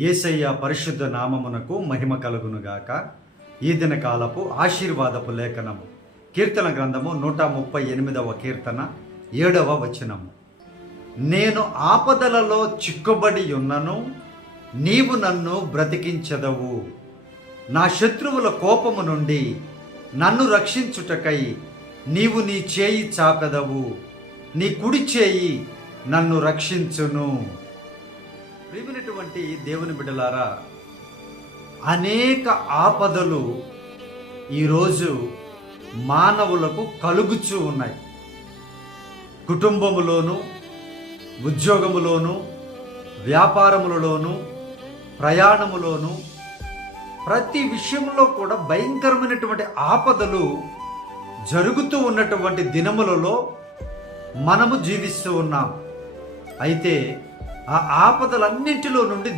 యేసయ్య పరిశుద్ధ నామమునకు మహిమ కలుగునుగాక. ఈ దిన కాలపు ఆశీర్వాదపు లేఖనము కీర్తన గ్రంథము 138వ కీర్తన 7వ వచనము. నేను ఆపదలలో చిక్కుబడి ఉన్నను, నీవు నన్ను బ్రతికించదవు. నా శత్రువుల కోపము నుండి నన్ను రక్షించుటకై నీవు నీ చేయి చాపెదవు, నీ కుడి చేయి నన్ను రక్షించును. ప్రియమైనటువంటి దేవుని బిడ్డలారా, అనేక ఆపదలు ఈరోజు మానవులకు కలుగుచూ ఉన్నాయి. కుటుంబములోను, ఉద్యోగములోను, వ్యాపారములలోను, ప్రయాణములోను, ప్రతి విషయంలో కూడా భయంకరమైనటువంటి ఆపదలు జరుగుతూ ఉన్నటువంటి దినములలో మనము జీవిస్తూ ఉన్నాం. అయితే ఆ ఆపదలన్నింటిలో నుండి